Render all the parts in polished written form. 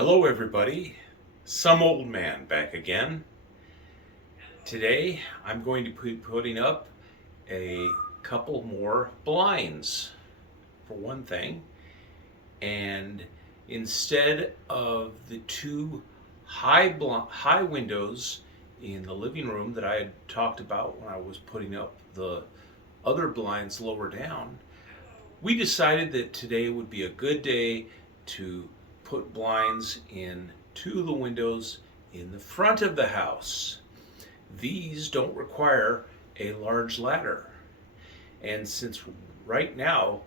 Hello everybody, some old man back again. Today I'm going to be putting up a couple more blinds for one thing, and instead of the two high windows in the living room that I had talked about when I was putting up the other blinds lower down, we decided that today would be a good day to put blinds in two of the windows in the front of the house. These don't require a large ladder. And since right now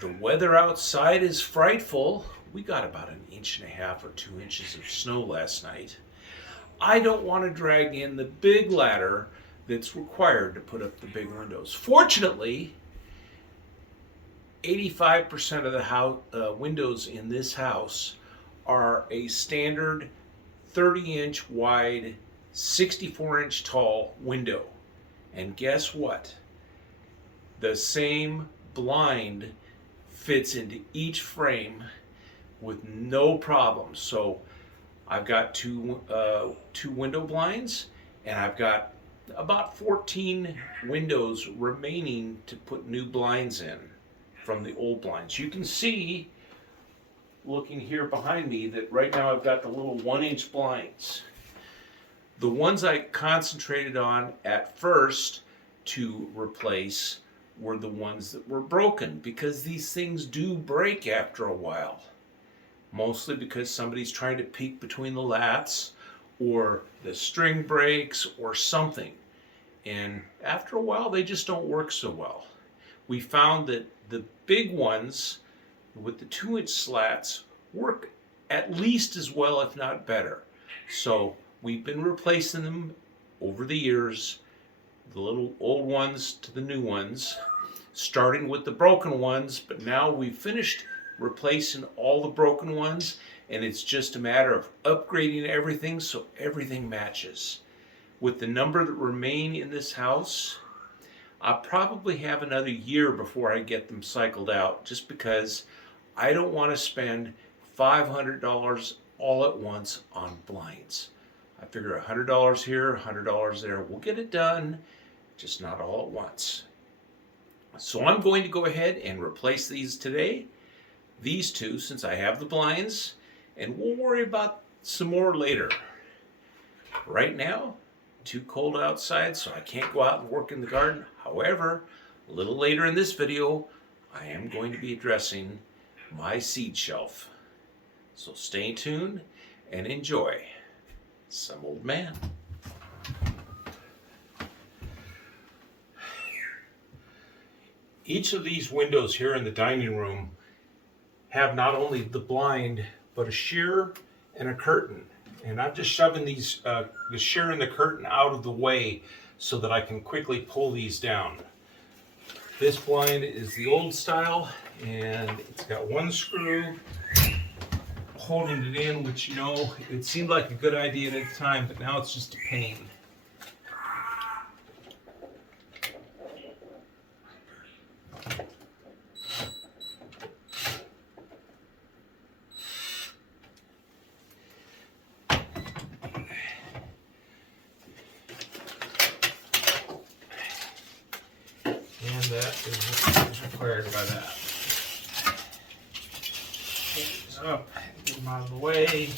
the weather outside is frightful, we got about 1.5 or 2 inches of snow last night. I don't want to drag in the big ladder that's required to put up the big windows. Fortunately, 85% of the windows in this house are a standard 30-inch wide, 64-inch tall window. And guess what? The same blind fits into each frame with no problem. So I've got two window blinds, and I've got about 14 windows remaining to put new blinds in from the old blinds. You can see, looking here behind me, that right now I've got the little 1-inch blinds. The ones I concentrated on at first to replace were the ones that were broken, because these things do break after a while. Mostly because somebody's trying to peek between the lats, or the string breaks, or something. And after a while, they just don't work so well. We found that the big ones with the 2-inch slats work at least as well, if not better. So we've been replacing them over the years, the little old ones to the new ones, starting with the broken ones, but now we've finished replacing all the broken ones, and it's just a matter of upgrading everything so everything matches. With the number that remain in this house, I'll probably have another year before I get them cycled out, just because I don't want to spend $500 all at once on blinds. I figure $100 here, $100 there. We'll get it done, just not all at once. So I'm going to go ahead and replace these today, these two, since I have the blinds, and we'll worry about some more later. Right now, too cold outside, so I can't go out and work in the garden. However, a little later in this video, I am going to be addressing my seed shelf. So stay tuned and enjoy Some Old Man. Each of these windows here in the dining room have not only the blind, but a sheer and a curtain. And I'm just shoving these, the sheer and the curtain out of the way so that I can quickly pull these down. This blind is the old style, and it's got one screw holding it in, which, you know, it seemed like a good idea at the time, but now it's just a pain. And that is what is required by that. Pull these up, get them out of the way.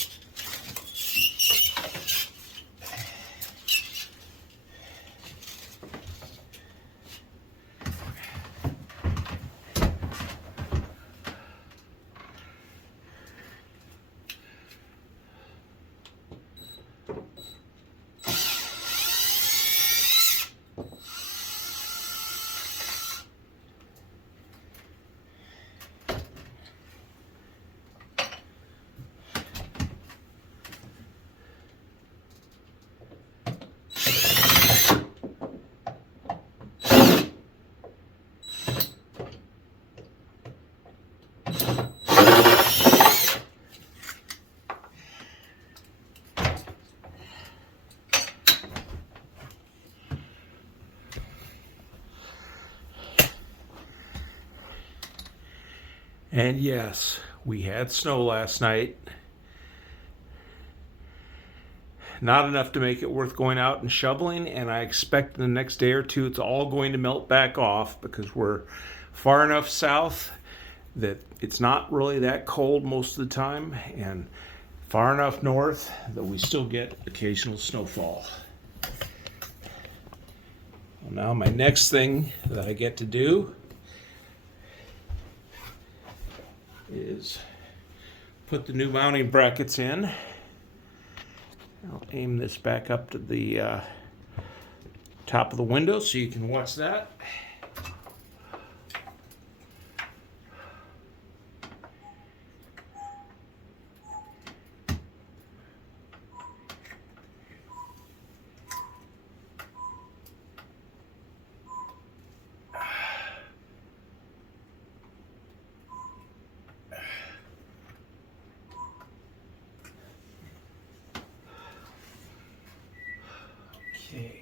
And yes, we had snow last night. not enough to make it worth going out and shoveling, and I expect in the next day or two it's all going to melt back off because we're far enough south that it's not really that cold most of the time, and far enough north that we still get occasional snowfall. Well, now my next thing that I get to do is put the new mounting brackets in. I'll aim this back up to the top of the window so you can watch that. Okay.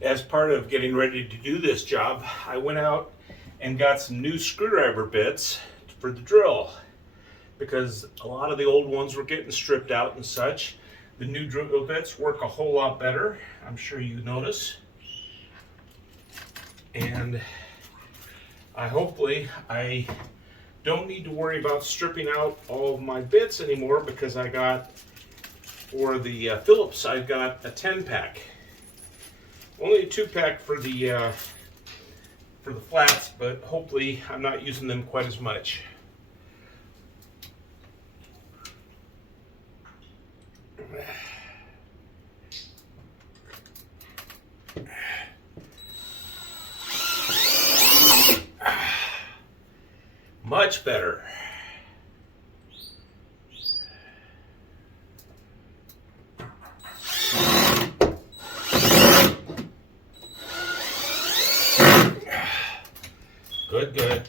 As part of getting ready to do this job, I went out and got some new screwdriver bits for the drill because a lot of the old ones were getting stripped out and such. The new drill bits work a whole lot better, I'm sure you notice. And hopefully I don't need to worry about stripping out all of my bits anymore because I got, for the Phillips, I've got a 10-pack. Only a 2-pack for the flats, but hopefully I'm not using them quite as much. Much better. Good, good.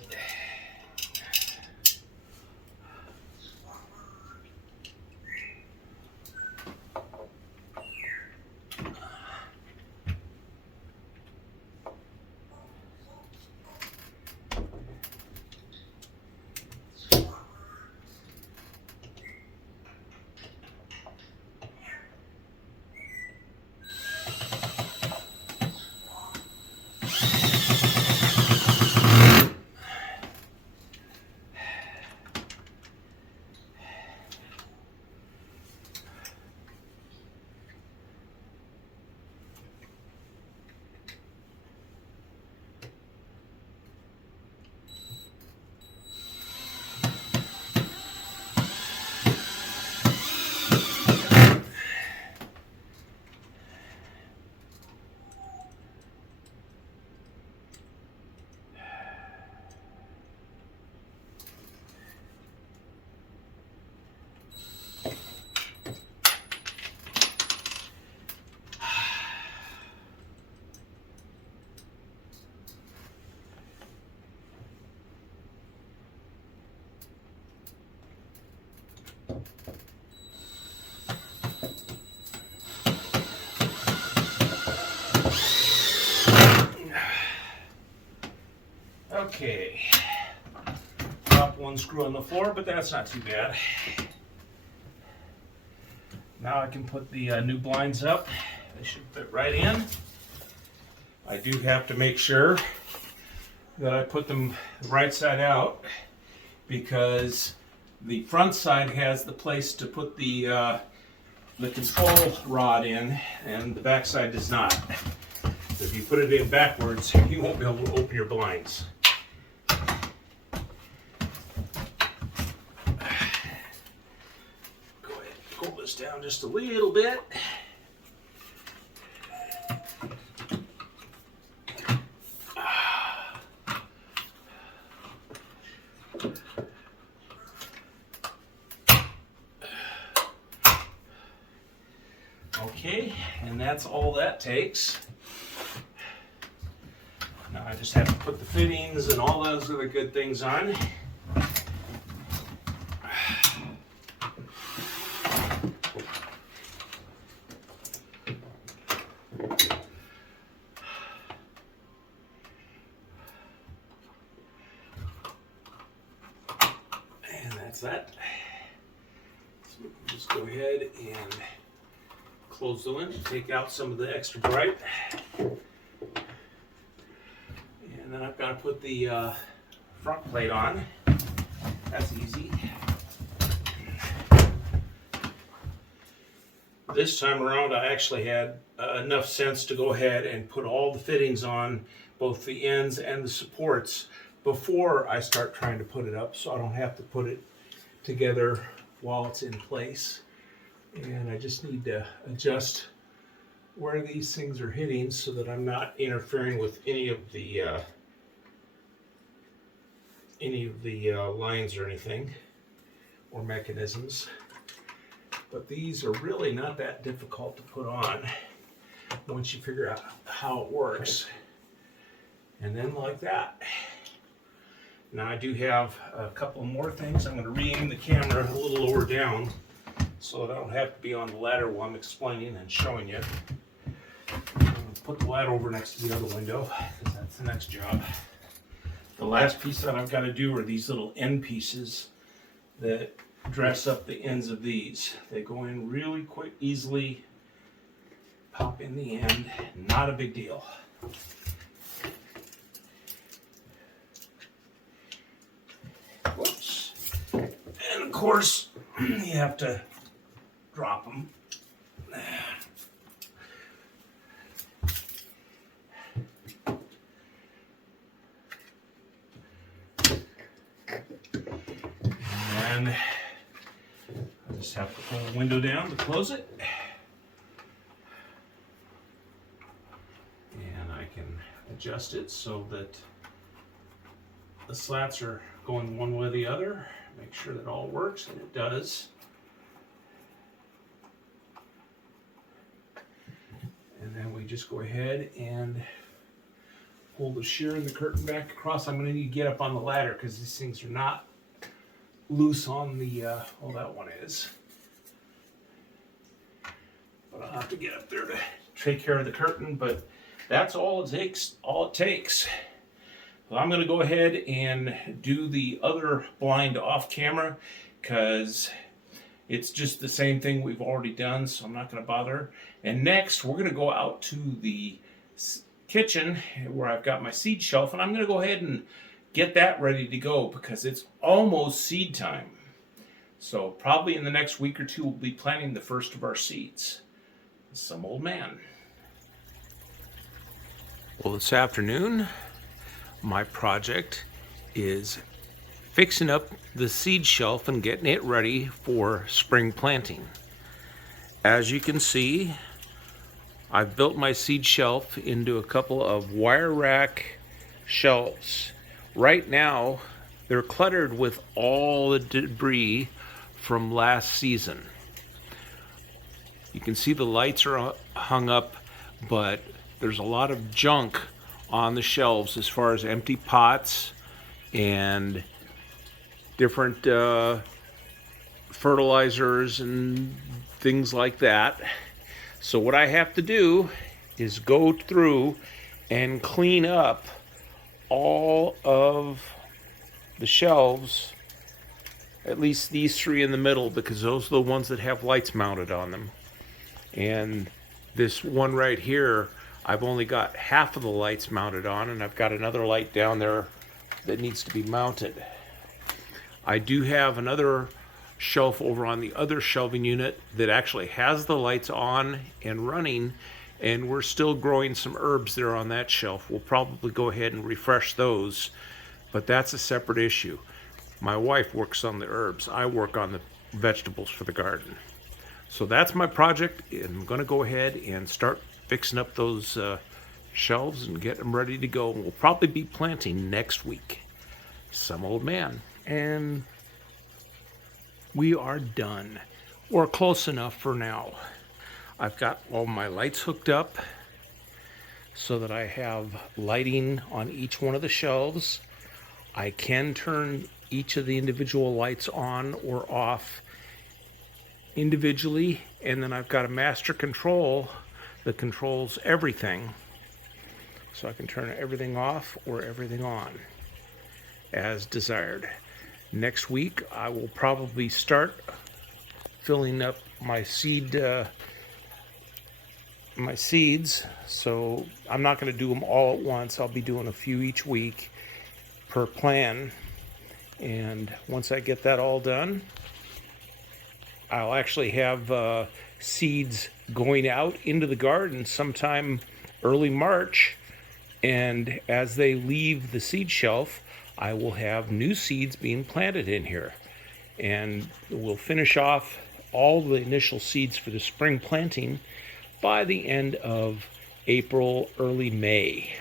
one screw on the floor, but that's not too bad. Now I can put the new blinds up. They should fit right in. I do have to make sure that I put them right side out because the front side has the place to put the control rod in, and the back side does not. So if you put it in backwards, you won't be able to open your blinds. Go ahead and pull this down just a little bit. Okay, and that's all that takes. Now I just have to put the fittings and all those other good things on. And that's that. So we can just go ahead and close the lid, take out some of the extra bright. And then I've got to put the front plate on. That's easy. This time around I actually had enough sense to go ahead and put all the fittings on, both the ends and the supports, before I start trying to put it up, so I don't have to put it together while it's in place. And I just need to adjust where these things are hitting so that I'm not interfering with any of the lines or anything, or mechanisms. But these are really not that difficult to put on once you figure out how it works. And then like that. Now I do have a couple more things. I'm going to re-aim the camera a little lower down so I don't have to be on the ladder while I'm explaining and showing you. I'm going to put the ladder over next to the other window because that's the next job. The last piece that I've got to do are these little end pieces that dress up the ends of these. They go in really quick, easily, pop in the end, not a big deal. Whoops. And of course, you have to drop them. And I just have to pull the window down to close it. And I can adjust it so that the slats are going one way or the other. Make sure that all works, and it does. And then we just go ahead and pull the shear and the curtain back across. I'm going to need to get up on the ladder because these things are not loose on the, well, that one is. But I'll have to get up there to take care of the curtain, but that's all it takes. So I'm going to go ahead and do the other blind off camera because it's just the same thing we've already done, so I'm not going to bother. And next, we're going to go out to the kitchen where I've got my seed shelf, and I'm going to go ahead and get that ready to go because it's almost seed time. So probably in the next week or two, we'll be planting the first of our seeds. Some old man. Well, this afternoon, my project is fixing up the seed shelf and getting it ready for spring planting. As you can see, I've built my seed shelf into a couple of wire rack shelves. Right now, they're cluttered with all the debris from last season. You can see the lights are hung up, but there's a lot of junk on the shelves as far as empty pots and different fertilizers and things like that. So what I have to do is go through and clean up all of the shelves at least these three in the middle, because those are the ones that have lights mounted on them. And this one right here, I've only got half of the lights mounted on, and I've got another light down there that needs to be mounted. I do have another shelf over on the other shelving unit that actually has the lights on and running, and we're still growing some herbs there on that shelf. We'll probably go ahead and refresh those, but that's a separate issue. My wife works on the herbs. I work on the vegetables for the garden. So that's my project. I'm going to go ahead and start fixing up those shelves and get them ready to go. We'll probably be planting next week. Some old man. And we are done, or close enough for now. I've got all my lights hooked up so that I have lighting on each one of the shelves. I can turn each of the individual lights on or off individually, and then I've got a master control that controls everything, so I can turn everything off or everything on as desired. Next week I will probably start filling up my seeds, so I'm not going to do them all at once. I'll be doing a few each week per plan, and once I get that all done, I'll actually have seeds going out into the garden sometime early March, and as they leave the seed shelf, I will have new seeds being planted in here, and we'll finish off all the initial seeds for the spring planting by the end of April, early May.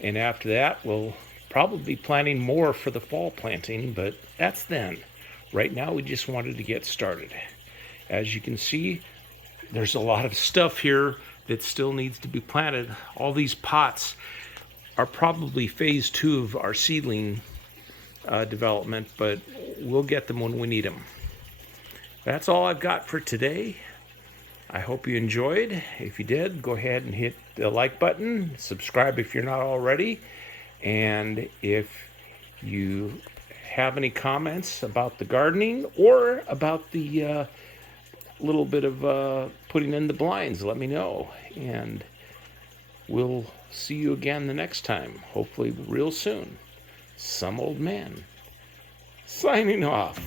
And after that, we'll probably be planting more for the fall planting, but that's then. Right now, we just wanted to get started. As you can see, there's a lot of stuff here that still needs to be planted. All these pots are probably phase 2 of our seedling development, but we'll get them when we need them. That's all I've got for today. I hope you enjoyed. If you did, go ahead and hit the like button, subscribe if you're not already, and if you have any comments about the gardening or about the little bit of putting in the blinds, let me know, and we'll see you again the next time, hopefully real soon. Some old man signing off.